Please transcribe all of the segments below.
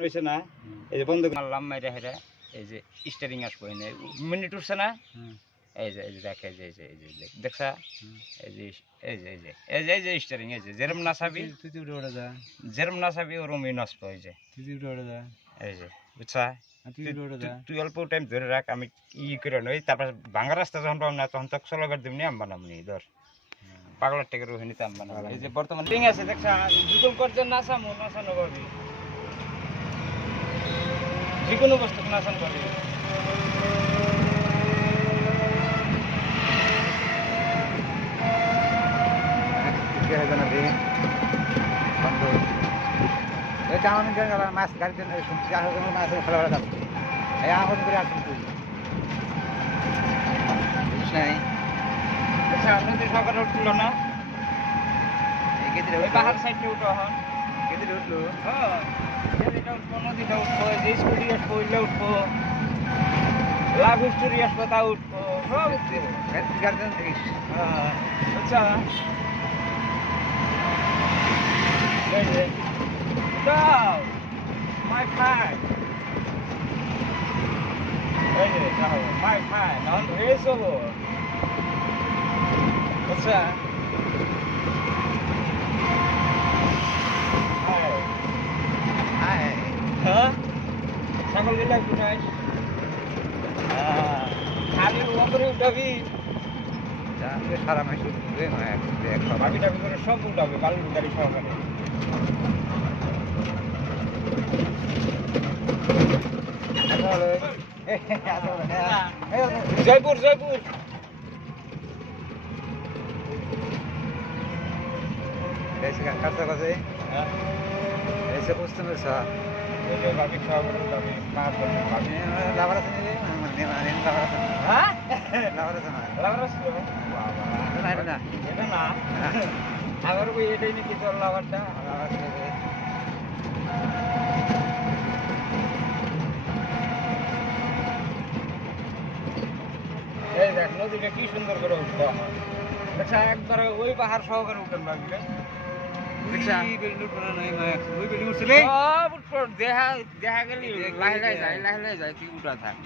হইছে না এই যে বন্ধ মারলাম মাইরা হেরা এই যে স্টিয়ারিং আসবো এনে মিনিট উঠছে না এই যে দেখ এই যে দেখছা এই যে স্টিয়ারিং এই যে যেরম না চাবি তুই উড়ে যা যেরম না চাবি ওরমই নষ্ট হয়ে যায় তুই উড়ে যা এই যে বুঝছা তুই অল্প টাইম ধরে রাখ আমি করে নই তারপর ভাঙা রাস্তা যখন পাবো না তখন তো চলাবার দিমনি আমি বানাবনি ধর পাগলার টেকের ওখানে তো আমি বানাবো এই যে বর্তমান লিং আছে দেখছা দুটো করছে নাচামো নাচানো পাবি যে কোনো বস্তু নাচান পাবি মাছ গাড়িতে মাছ খেলা যাচ্ছে এই আহ্বান করে আসুন তুই বুঝিস নাই নদী সকালে উঠলো না পাহাড় সাইডে উঠো এখন কেদিরে উঠলো কেদিটা উঠবো নদীটা উঠবো যে স্কুটি আসবো ওইটা উঠবো লাভ স্টোরি আসবো তা উঠবো সব গার্জেন দেখিস আচ্ছা Go! My time! Hey, no, my time. Unreasonable. What's that? Hi. Hi. Huh? Sakal nila guys. Hari luang kau udavi. Jangan salah masuk tu, nak. Abi dah bikin shop udavi, kalau dari shop ada. Jaipur Jaipur কাছে কাছে এসে বুঝতে পারছো লাভার আছে না আবার এটাই নাকি তোর লাভারটা এই দেখ নদীটা কি সুন্দর করে উঠবো দেখছা একবার ওই পাহাড় সহকারে উঠেন ভাবলে দেখা দেখা গেলি লাহে লাহে যায় কি উঠা থাক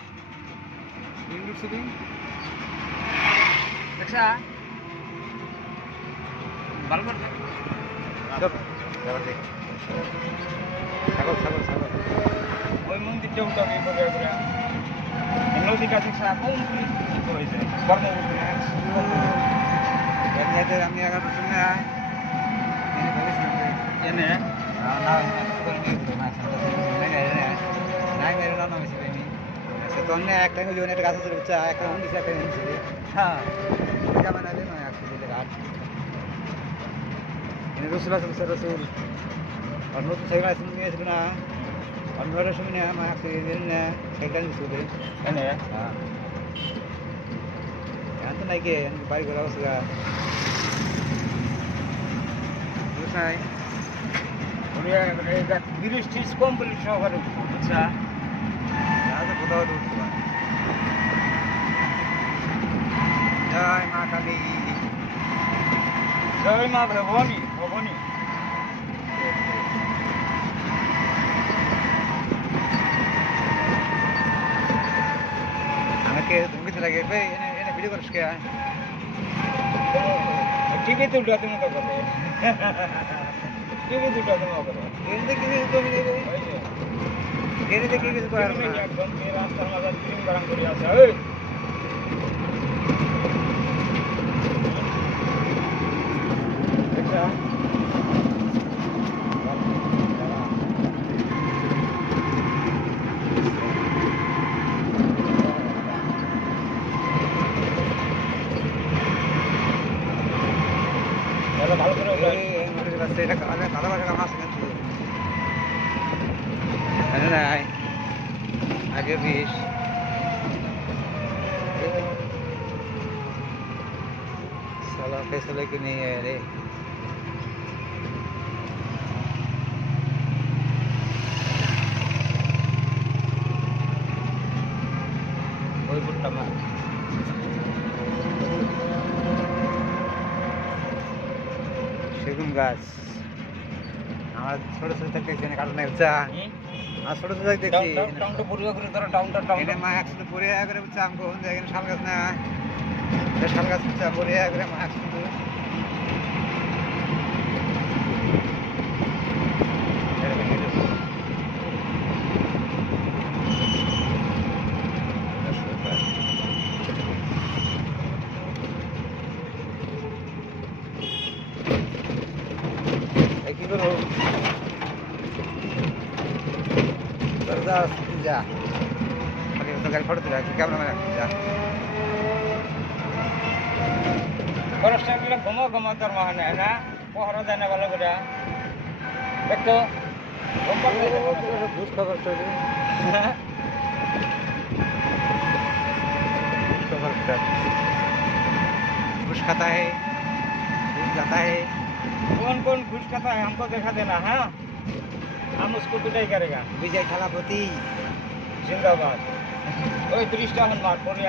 দেখছা ভালো করে ওই মন্দিরটা উঠাবে ঘুরে ঘুরে নদীটা দেখছা কমপ্লিট হয়েছে আমি আগে শুনে এনে তো অন্য একটা একটা গাছ আছে একটা উন্দিছে একটা হ্যাঁ বানাবে নয় ঘাট রসুল আছে রসুল আর নতুন সাইকেল আছে নিয়েছিল না অন্য সময় না আমার সাইকেল নিয়েছিল এনে হ্যাঁ ఎంత నాకే బైక్ రావచ్చుగా చూసాయి বিরিশ ত্রিশ কমপ্লিট সহকারে আচ্ছা কোথাও উঠবা জয় মা কালী জয় মা ভবানী ভবানী আমাকে তুমি লাগে ভাই ভিডিও করিস কে টিভি তো উঠাতে মতো করে টিভি তো উঠাতে মতো করে এতে কি কমি দেবে এতে কি কিছু করার না একদম এই রাস্তার মাঝে তিন বারাং করে আছে এই দেখছা ভালো করে এটা কাদা বাসা মাছ কিনছো নাই আগে বিষ সালা ফেসলে কি নেই রে ওই বুটটা মার সেগুন গাছ আমার ছোট ছোট থেকে কারণে আর ছোট ছোট দেখছি টাউনটা পুরিয়া করে ধরো টাউনটা টাউন এটা মা একসাথে পরে করে চাম কোন দেখেন শাল গাছ না শাল গাছ চা পরে করে মা একসাথে কি করো যা গাড়ি ফটো তুলে ক্যামেরা যা খরচটা গেলে ঘুমো ঘুমো তোর মহানে না পহরা দেয় না ভালো করে দেখতো ঘুষ খবর চলে घुस खाता है घुस जाता है कौन कौन घुस खाता है हमको दिखा देना है हम उसको पिटाई करेगा विजय थलापति जिंदाबाद ओए 30 टा मार पड़े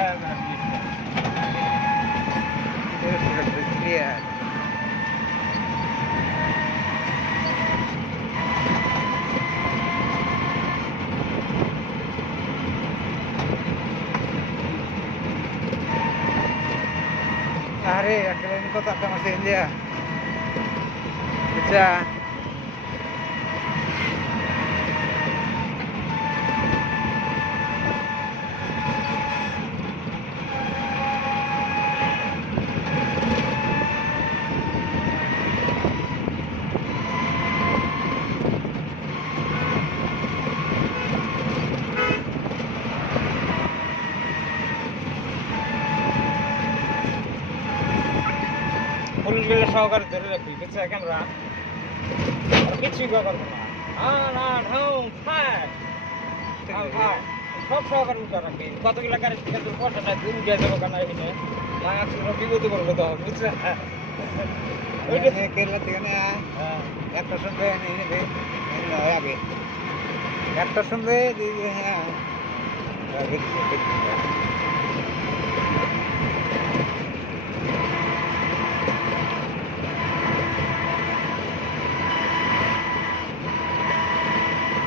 अरे अकेले इनको तो आपका मशीन दिया अच्छा पुलिस वाले सहकारी धरे रखी किसी कैमरा और किसी को कर देना ना ढाऊं फायर सब সহকারে উঠা রাখি কতগুলো গাড়ি থেকে তোর কতটা দূর গিয়ে যাবো কেন এখানে লাগাচ্ছ বিপদে করবে তো বুঝছে ওইটা কেরলা থেকে না একটা সঙ্গে আগে একটা সঙ্গে হ্যাঁ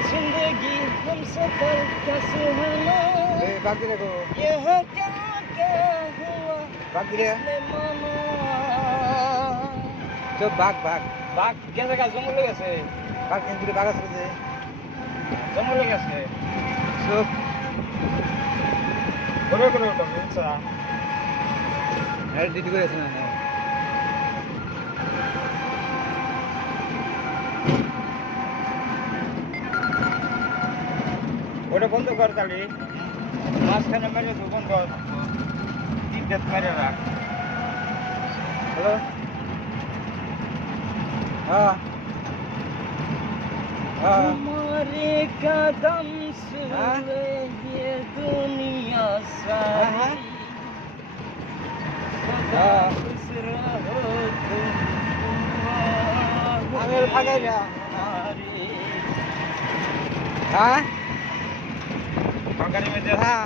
जिंदगी हम सफर का सुहाना बाकी देखो ये है क्या हुआ बाकी रे माना তো বাঘ বাঘ বাঘ গেছে গা জঙ্গলে গেছে বাঘ কিন্তু বাঘ আছে যে জঙ্গলে গেছে সব করে করে ওটা বুঝছা আর ডিটি করেছে না ওটা বন্ধ কর তালি মাঝখানে মেরে তো বন্ধ তিনটা মেরে রাখ হ্যালো हाँ हाँ हमारे कदम से ये दुनिया सारी सदा खुश रहो तुम आमिर भागे जा हमारी हाँ पंगारी में दे हाँ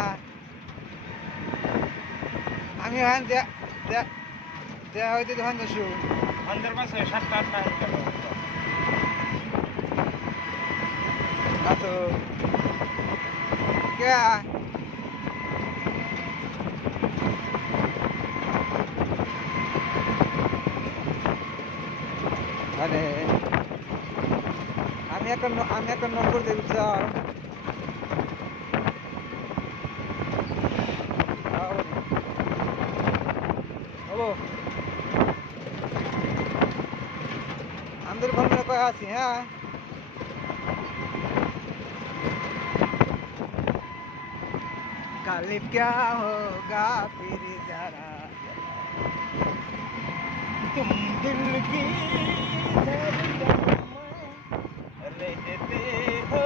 आमिर हाँ दे दे दे होती तो हम तो शू अंदर बस 7-8 लाख तो क्या अरे আমি একটা নম্বর দেব স্যার হ্যালো আমাদের বন্ধুরা কয় আছি হ্যাঁ कल क्या होगा फिर जरा तुम दिल की धड़कन में रहते हो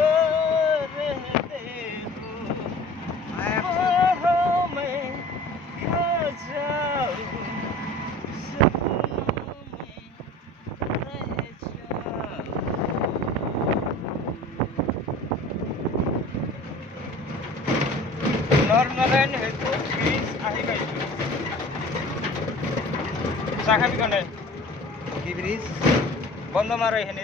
बाहों में खो जाऊं सपनों में रह जाऊं नॉर्मल है तो प्लीज आएगा চাখাবি কনে কি ব্রিজ বন্ধ মারো এখানে